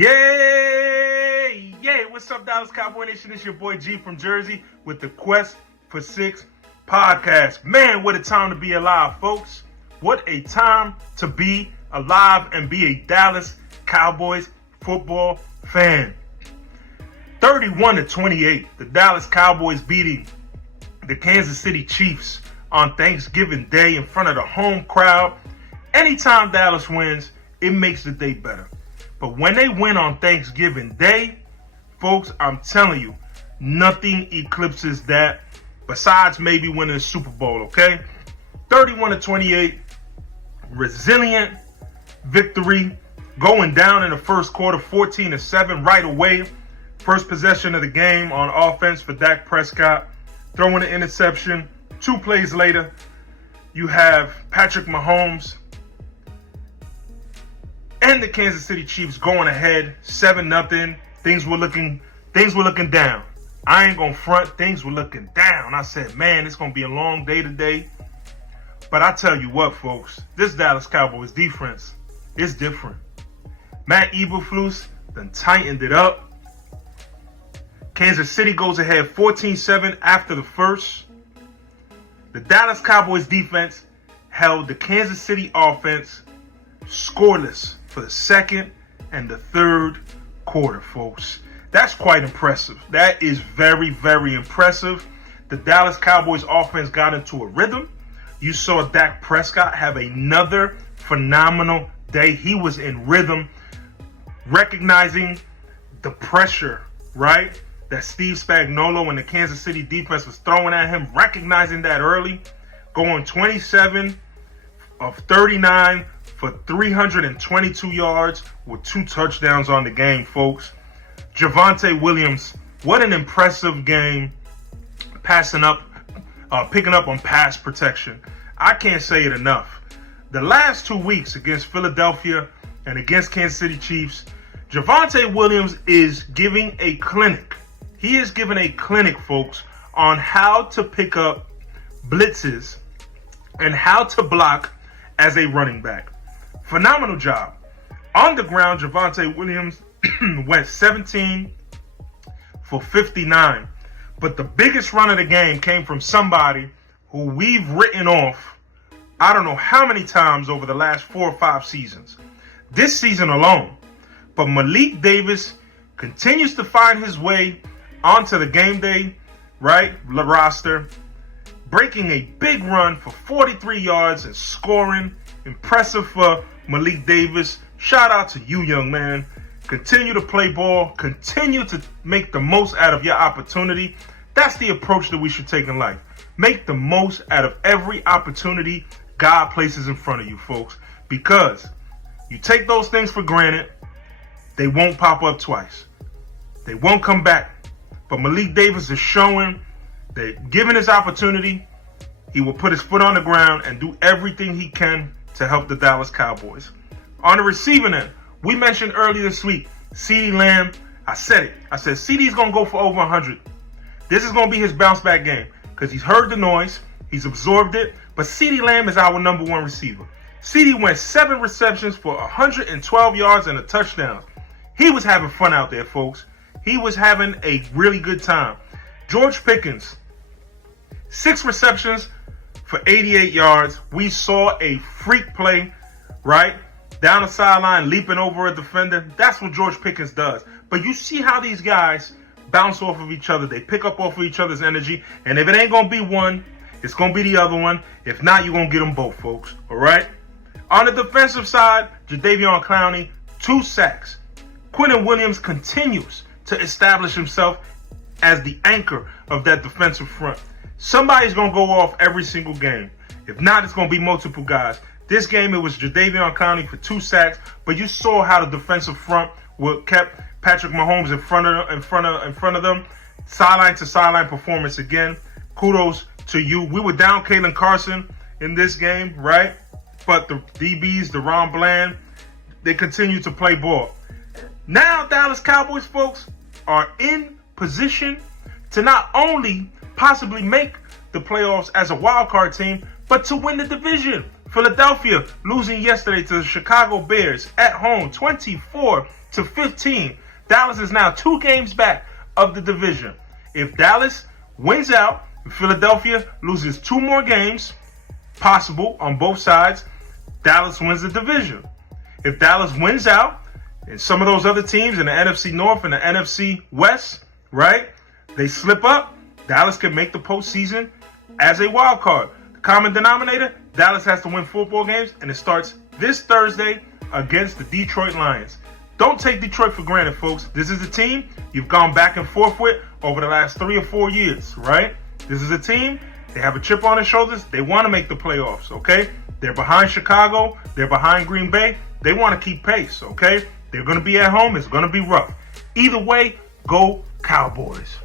Yay! Yay! What's up, Dallas Cowboy Nation? It's your boy G from Jersey with the Quest for Six podcast. Man, what a time to be alive, folks. What a time to be alive and be a Dallas Cowboys football fan. 31-28, the Dallas Cowboys beating the Kansas City Chiefs on Thanksgiving Day in front of the home crowd. Anytime Dallas wins, it makes the day better. But when they win on Thanksgiving Day, folks, I'm telling you, nothing eclipses that besides maybe winning the Super Bowl, okay? 31-28, resilient victory, going down in the first quarter, 14-7 right away. First possession of the game on offense for Dak Prescott, throwing an interception. 2 plays later, you have Patrick Mahomes and the Kansas City Chiefs going ahead 7-0. Things were looking down. I ain't gonna front. Things were looking down. I said, man, it's gonna be a long day today. But I tell you what, folks, this Dallas Cowboys defense is different. Matt Eberflus then tightened it up. Kansas City goes ahead 14-7 after the first. The Dallas Cowboys defense held the Kansas City offense scoreless for the second and the third quarter, folks. That's quite impressive. That is very, very impressive. The Dallas Cowboys offense got into a rhythm. You saw Dak Prescott have another phenomenal day. He was in rhythm, recognizing the pressure, right, that Steve Spagnuolo and the Kansas City defense was throwing at him, recognizing that early, going 27 of 39 for 322 yards with 2 touchdowns on the game, folks. Javonte Williams, what an impressive game, picking up on pass protection. I can't say it enough. The last 2 weeks against Philadelphia and against Kansas City Chiefs, Javonte Williams is giving a clinic. He is giving a clinic, folks, on how to pick up blitzes and how to block as a running back. Phenomenal job. On the ground, Javonte Williams went 17 for 59. But the biggest run of the game came from somebody who we've written off, I don't know how many times over the last 4 or 5 seasons. This season alone. But Malik Davis continues to find his way onto the game day, right, roster, breaking a big run for 43 yards and scoring. Impressive for Malik Davis. Shout out to you, young man. Continue to play ball. Continue to make the most out of your opportunity. That's the approach that we should take in life. Make the most out of every opportunity God places in front of you, folks. Because you take those things for granted, they won't pop up twice. They won't come back. But Malik Davis is showing that given his opportunity, he will put his foot on the ground and do everything he can to help the Dallas Cowboys. On the receiving end, we mentioned earlier this week, CeeDee Lamb. I said CeeDee's going to go for over 100. This is going to be his bounce back game because he's heard the noise. He's absorbed it. But CeeDee Lamb is our number 1 receiver. CeeDee went 7 receptions for 112 yards and a touchdown. He was having fun out there, folks. He was having a really good time. George Pickens, 6 receptions for 88 yards. We saw a freak play, right? Down the sideline, leaping over a defender. That's what George Pickens does. But you see how these guys bounce off of each other. They pick up off of each other's energy. And if it ain't going to be one, it's going to be the other one. If not, you're going to get them both, folks. All right? On the defensive side, Jadeveon Clowney, 2 sacks. Quentin Williams continues to establish himself as the anchor of that defensive front. Somebody's going to go off every single game. If not, it's going to be multiple guys. This game, it was Jadeveon Clowney for 2 sacks, but you saw how the defensive front kept Patrick Mahomes in front of them. Sideline to sideline performance again. Kudos to you. We were down Kalen Carson in this game, right? But the DBs, Deron Bland, they continue to play ball. Now, Dallas Cowboys, folks, are in position to not only possibly make the playoffs as a wild card team, but to win the division. Philadelphia losing yesterday to the Chicago Bears at home, 24 to 15. Dallas is now 2 games back of the division. If Dallas wins out, Philadelphia loses 2 more games, possible on both sides, Dallas wins the division. If Dallas wins out, and some of those other teams in the NFC North and the NFC West, right, they slip up, Dallas can make the postseason as a wild card. The common denominator, Dallas has to win football games, and it starts this Thursday against the Detroit Lions. Don't take Detroit for granted, folks. This is a team you've gone back and forth with over the last 3 or 4 years, right? This is a team, they have a chip on their shoulders. They want to make the playoffs, okay? They're behind Chicago. They're behind Green Bay. They want to keep pace, okay? They're going to be at home. It's going to be rough. Either way, go Cowboys.